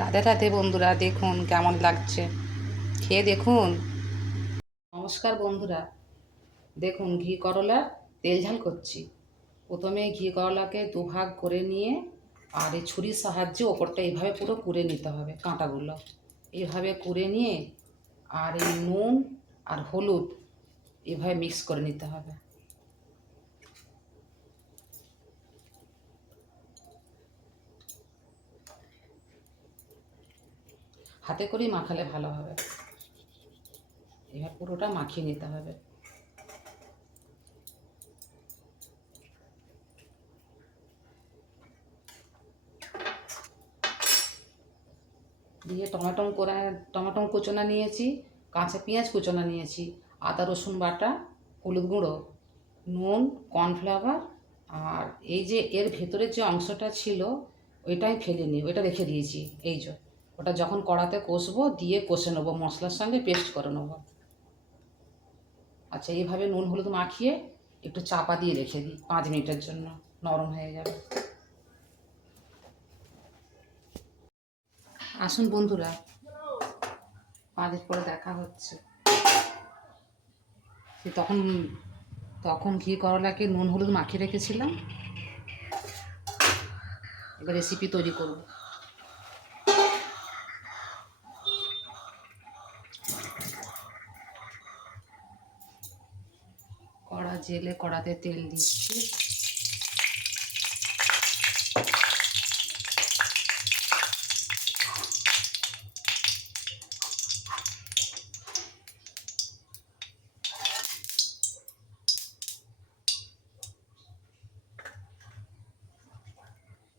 রাধে রাধে বন্ধুরা, দেখুন কেমন লাগছে, খেয়ে দেখুন। নমস্কার বন্ধুরা, দেখুন ঘি করলা তেল ঝাল করছি। প্রথমে ঘি করলাকে দুভাগ করে নিয়ে আর এই ছুরির সাহায্যে ওপরটা এইভাবে পুরো কুড়ে নিতে হবে, কাঁটাগুলো এইভাবে কুড়ে নিয়ে আর এই নুন আর হলুদ এভাবে মিক্স করে নিতে হবে। হাতে করেই মাখালে ভালো হবে, এবার পুরোটা মাখিয়ে নিতে হবে। দিয়ে টমেটো কুচোনা নিয়েছি, কাঁচা পেঁয়াজ কুচোনা নিয়েছি, আদা রসুন বাটা, হলুদ গুঁড়ো, নুন, কর্নফ্লাওয়ার, আর এই যে এর ভেতরের যে অংশটা ছিল ওইটাই ফেলে নিই, ওইটা রেখে দিয়েছি। এই যে ওটা যখন কড়াতে কষবো দিয়ে কষে নেবো, মশলার সঙ্গে পেস্ট করে নেবো। আচ্ছা, এইভাবে নুন হলুদ মাখিয়ে একটু চাপা দিয়ে রেখে দিই 5 মিনিটের জন্য, নরম হয়ে যাবে। আসুন বন্ধুরা, 5 মিনিট পরে দেখা হচ্ছে। তখন তখন ঘি করলাকে নুন হলুদ মাখিয়ে রেখেছিলাম, এবার রেসিপি তৈরি করব। কড়া জেলে কড়াতে তেল দিচ্ছি,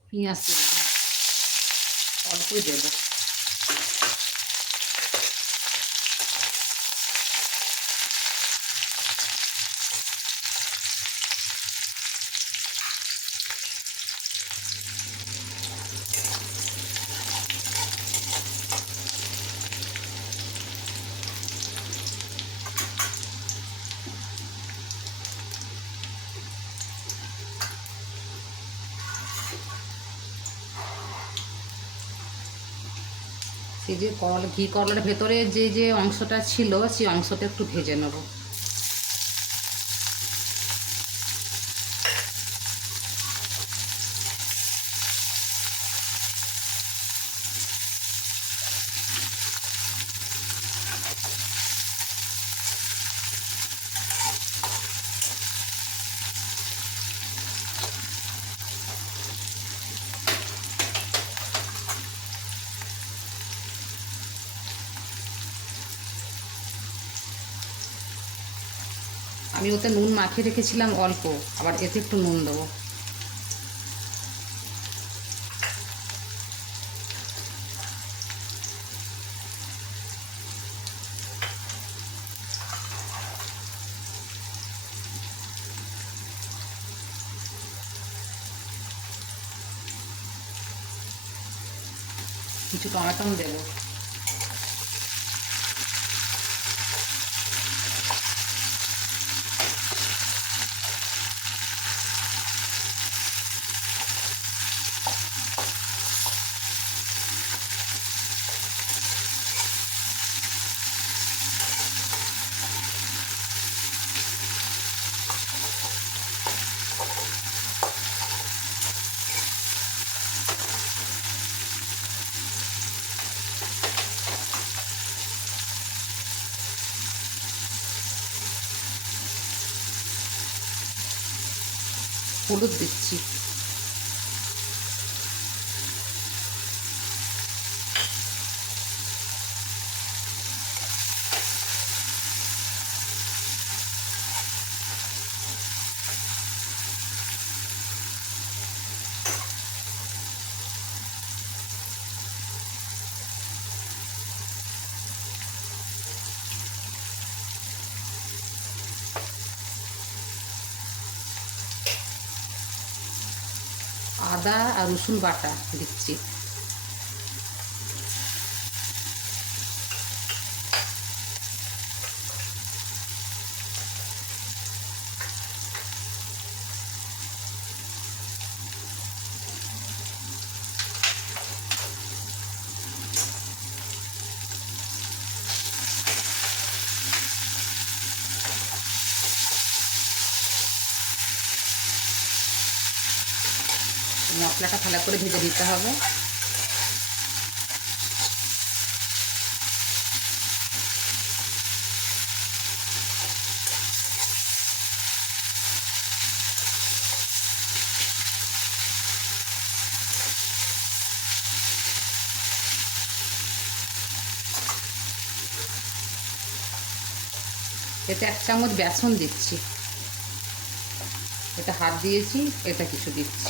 পেঁয়াজ দিলাম, অল্পই দেবো। সেই যে ঘি করলার ভেতরে যে যে অংশটা ছিল সেই অংশটা একটু ভেজে নেব। আমি ওতে নুন মাখিয়ে রেখেছিলাম অল্প, আবার এতে একটু নুন দেবো। কিছু টমেটো দেবো। হলুদ দিচ্ছি, আদা আর রসুন বাটা দিচ্ছি। মশলাটা ভালো করে ভেজে দিতে হবে। এতে 1 চামচ বেসন দিচ্ছি, এটা হাত দিয়েছি, এটা কিছু দিচ্ছি।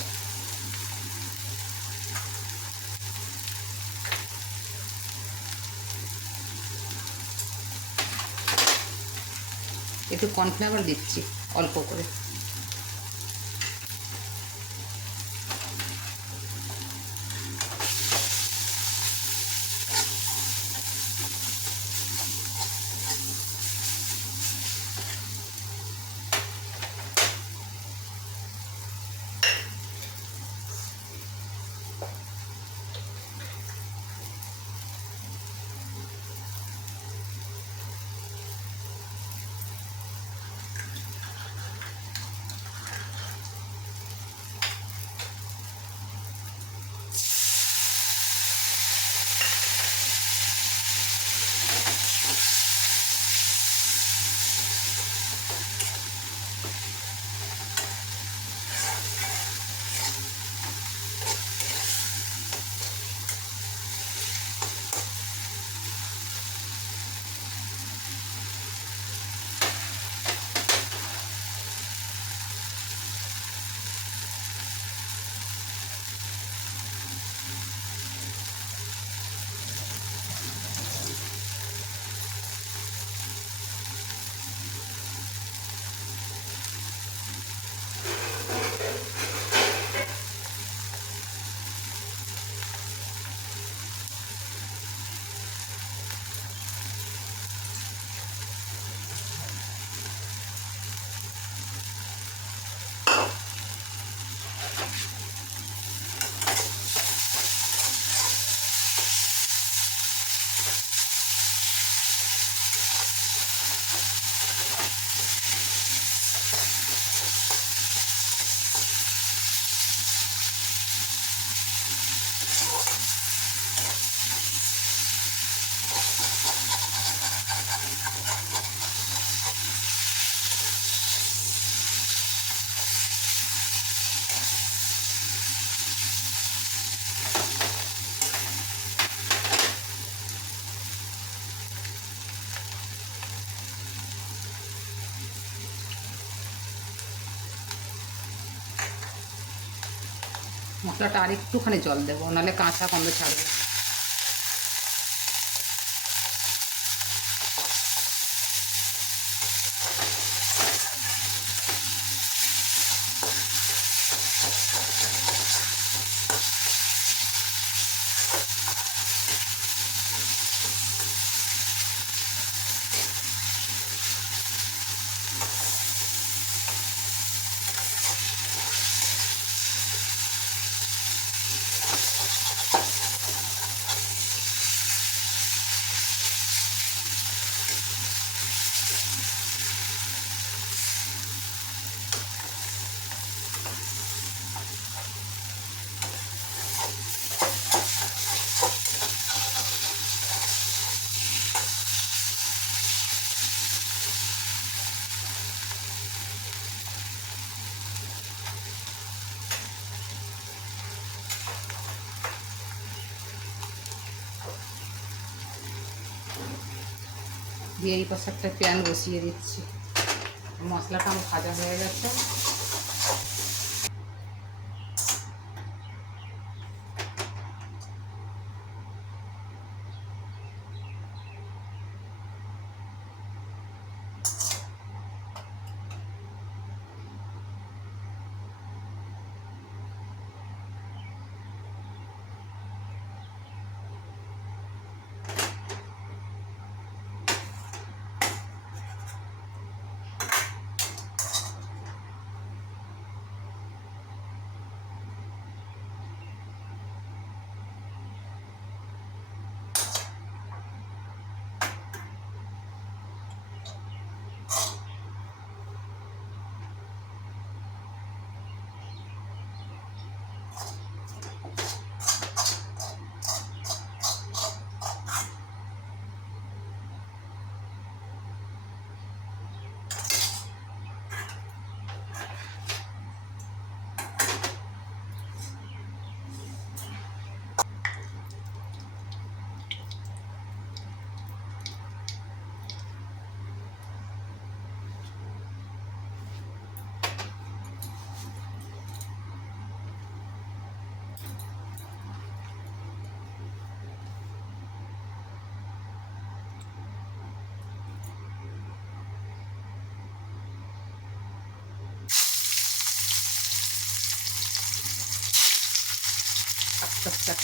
একটু কর্নফ্লাওয়ার দিচ্ছি অল্প করে। মশলাটা আর একটুখানি জল দেবো, নাহলে কাঁচা গন্ধ ছাড়বে। দিয়ে এই পাশে একটা প্যান বসিয়ে দিচ্ছি। মশলাটা আমার ভাজা হয়ে গেছে।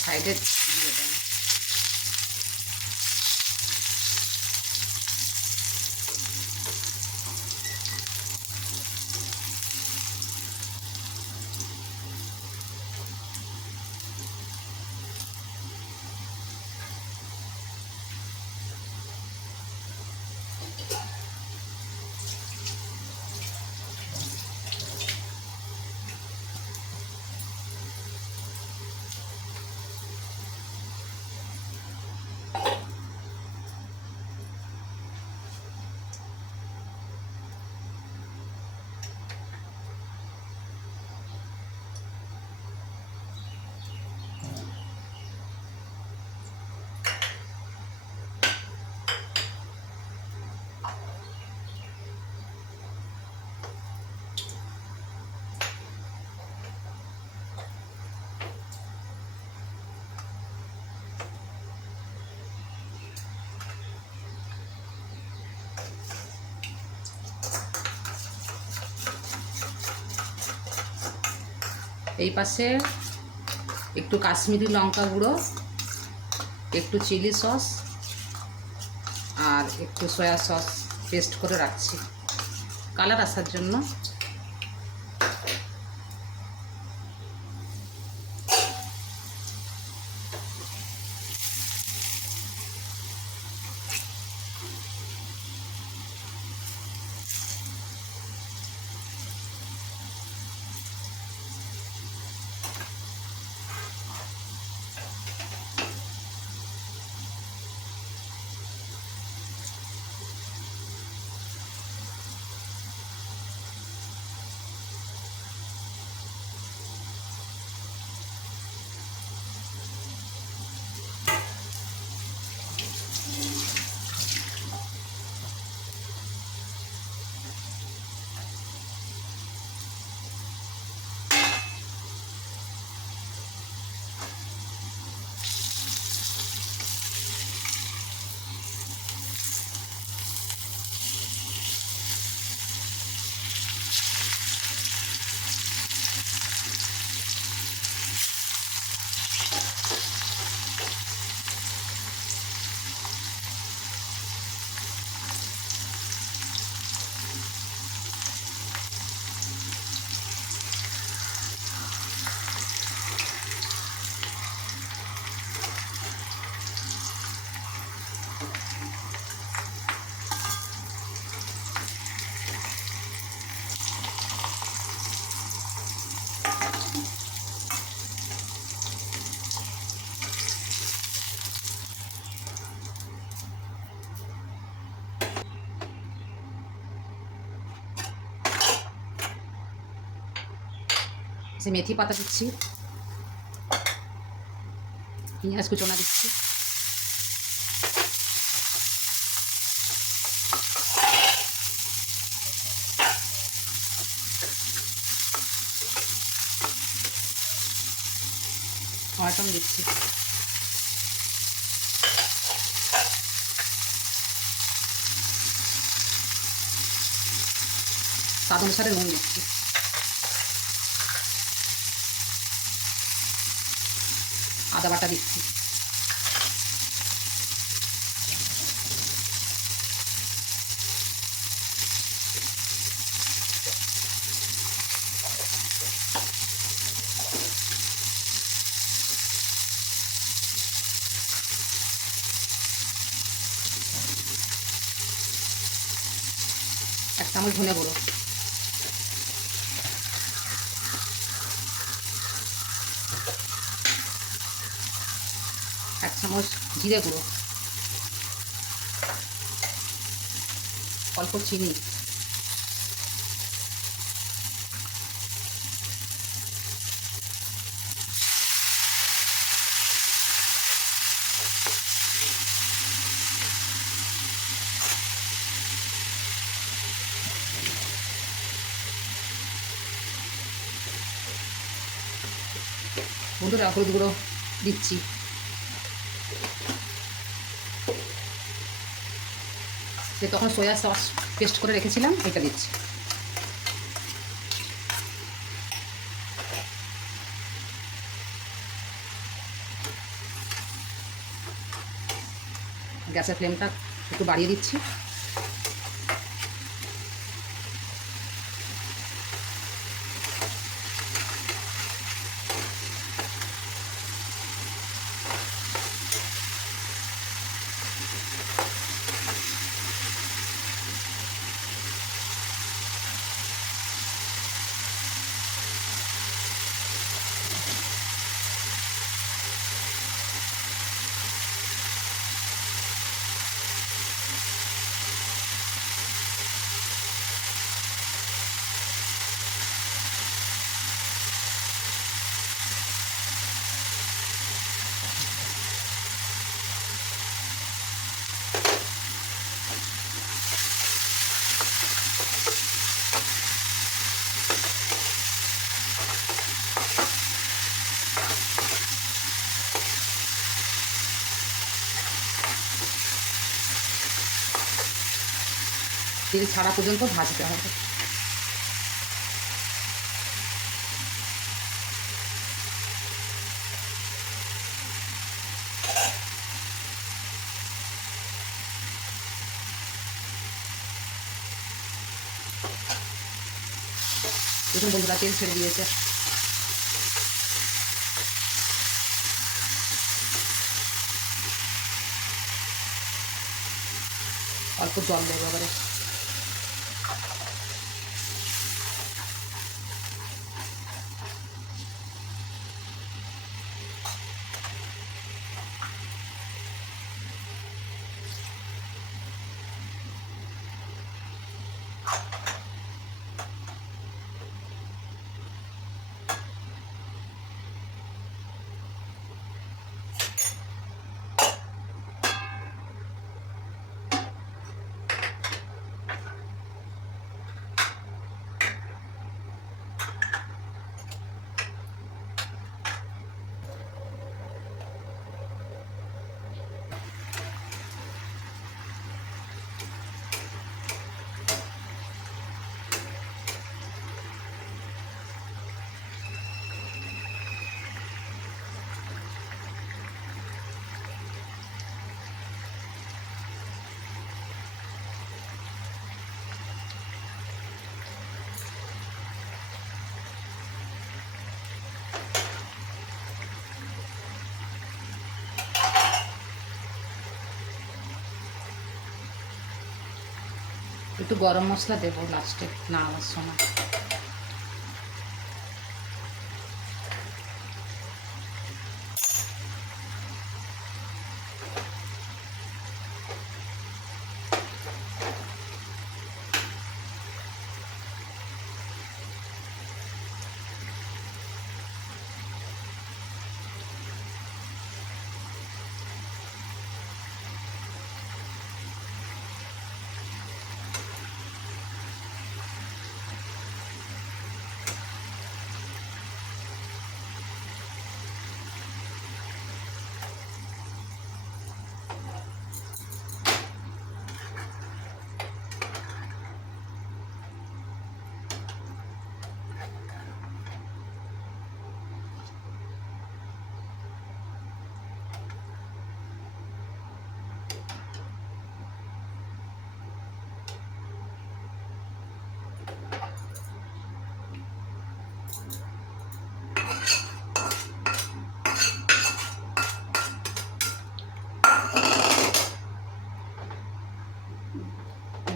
সাইডে দিয়ে দেন। এই পাশে একটু কাশ্মীরি লঙ্কা গুঁড়ো, একটু চিলি সস আর একটু সয়া সস পেস্ট করে রাখছি কালার আসার জন্য। মেথি পাতা দিচ্ছি, পেঁয়াজ কুচোনা দিচ্ছি, টমেটো দিচ্ছি, স্বাদ অনুসারে নুন দিচ্ছি, আদা বাটা দিচ্ছি, এক চামচ ধনে গুঁড়ো, এক চামচ জিরে গুঁড়ো, অল্প চিনি, বন্ধুরা হলুদ গুঁড়ো দিচ্ছি, যে তখন সয়া সস পেস্ট করে রেখেছিলাম এটা দিচ্ছি, গ্যাসের ফ্লেমটা একটু বাড়িয়ে দিচ্ছি। তেল ছাড়া পর্যন্ত ভাজতে হবে। দেখুন বন্ধুরা, তেল ছেড়ে দিয়েছে। অল্প জল দেবো এবারে। একটু গরম মশলা দেবো লাস্টে নামাবার সময়।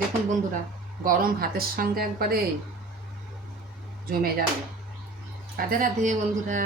দেখুন বন্ধুরা, গরম ভাতের সঙ্গে একবারে জমে যাবে। রাধে রাধে বন্ধুরা।